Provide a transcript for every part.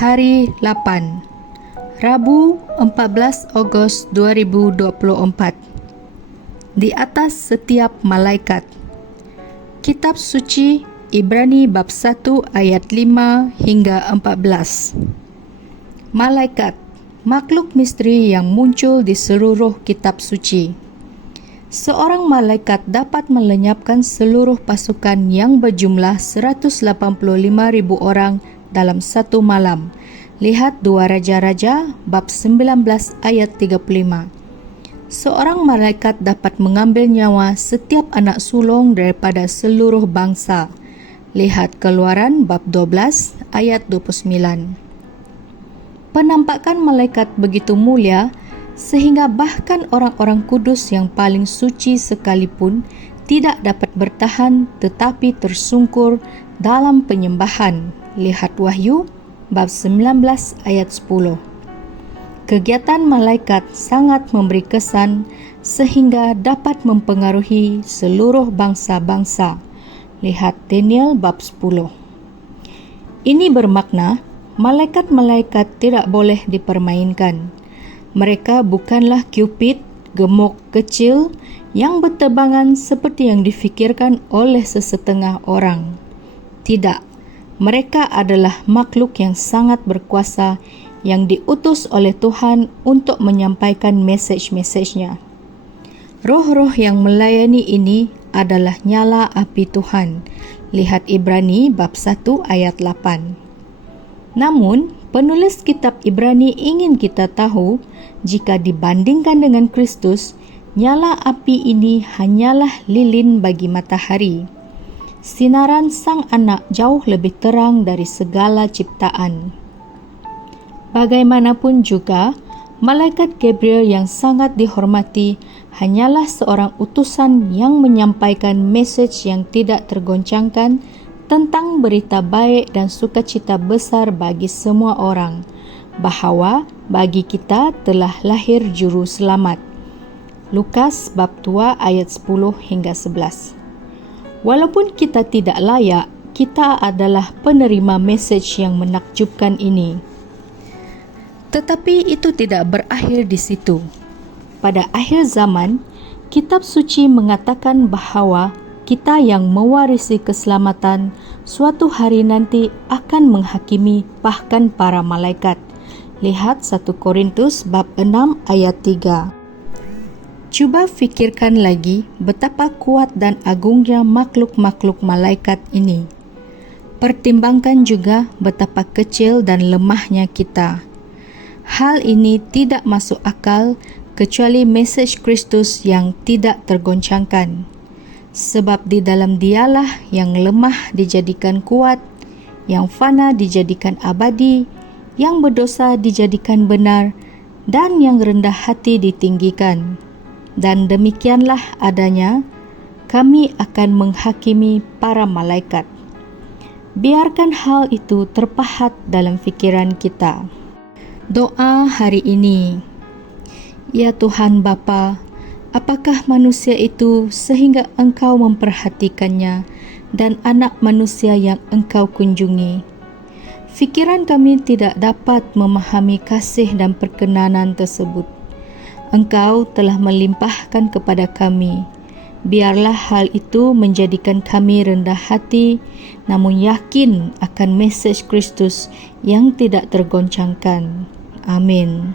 Hari 8, Rabu 14 Ogos 2024. Di atas setiap malaikat. Kitab suci Ibrani bab 1 ayat 5 hingga 14. Malaikat, makhluk misteri yang muncul di seluruh kitab suci. Seorang malaikat dapat melenyapkan seluruh pasukan yang berjumlah 185,000 orang dalam satu malam. Lihat 2 Raja-Raja bab 19 ayat 35. Seorang malaikat dapat mengambil nyawa setiap anak sulung daripada seluruh bangsa. Lihat Keluaran bab 12 ayat 29. Penampakan malaikat begitu mulia sehingga bahkan orang-orang kudus yang paling suci sekalipun tidak dapat bertahan tetapi tersungkur dalam penyembahan. Lihat Wahyu bab 19 ayat 10. Kegiatan malaikat sangat memberi kesan sehingga dapat mempengaruhi seluruh bangsa-bangsa. Lihat Daniel bab 10. Ini bermakna malaikat-malaikat tidak boleh dipermainkan. Mereka bukanlah Cupid, gemuk kecil yang berterbangan seperti yang difikirkan oleh sesetengah orang. Tidak, mereka adalah makhluk yang sangat berkuasa yang diutus oleh Tuhan untuk menyampaikan mesej-mesejnya. Roh-roh yang melayani ini adalah nyala api Tuhan. Lihat Ibrani bab 1 ayat 8. Namun, penulis kitab Ibrani ingin kita tahu, jika dibandingkan dengan Kristus, nyala api ini hanyalah lilin bagi matahari. Sinaran Sang Anak jauh lebih terang dari segala ciptaan. Bagaimanapun juga, malaikat Gabriel yang sangat dihormati hanyalah seorang utusan yang menyampaikan mesej yang tidak tergoncangkan tentang berita baik dan sukacita besar bagi semua orang, bahawa bagi kita telah lahir juru selamat. Lukas bab 2 ayat 10 hingga 11. Walaupun kita tidak layak, kita adalah penerima mesej yang menakjubkan ini. Tetapi itu tidak berakhir di situ. Pada akhir zaman, kitab suci mengatakan bahawa kita yang mewarisi keselamatan suatu hari nanti akan menghakimi bahkan para malaikat. Lihat 1 Korintus bab 6 ayat 3. Cuba fikirkan lagi betapa kuat dan agungnya makhluk-makhluk malaikat ini. Pertimbangkan juga betapa kecil dan lemahnya kita. Hal ini tidak masuk akal kecuali mesej Kristus yang tidak tergoncangkan. Sebab di dalam Dialah yang lemah dijadikan kuat, yang fana dijadikan abadi, yang berdosa dijadikan benar, dan yang rendah hati ditinggikan. Dan demikianlah adanya, kami akan menghakimi para malaikat. Biarkan hal itu terpahat dalam fikiran kita. Doa hari ini. Ya Tuhan Bapa, apakah manusia itu sehingga Engkau memperhatikannya dan anak manusia yang Engkau kunjungi? Fikiran kami tidak dapat memahami kasih dan perkenanan tersebut. Engkau telah melimpahkan kepada kami. Biarlah hal itu menjadikan kami rendah hati, namun yakin akan mesej Kristus yang tidak tergoncangkan. Amin.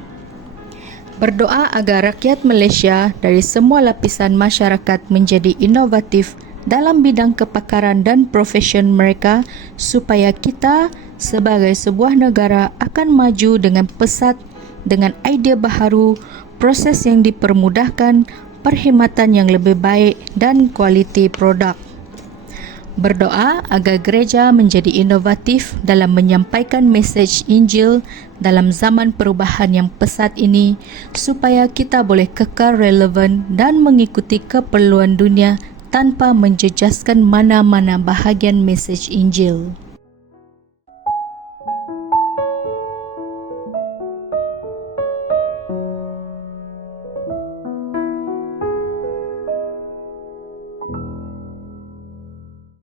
Berdoa agar rakyat Malaysia dari semua lapisan masyarakat menjadi inovatif dalam bidang kepakaran dan profesion mereka supaya kita sebagai sebuah negara akan maju dengan pesat dengan idea baharu, proses yang dipermudahkan, perkhidmatan yang lebih baik dan kualiti produk. Berdoa agar gereja menjadi inovatif dalam menyampaikan mesej Injil dalam zaman perubahan yang pesat ini supaya kita boleh kekal relevan dan mengikuti keperluan dunia tanpa menjejaskan mana-mana bahagian mesej Injil.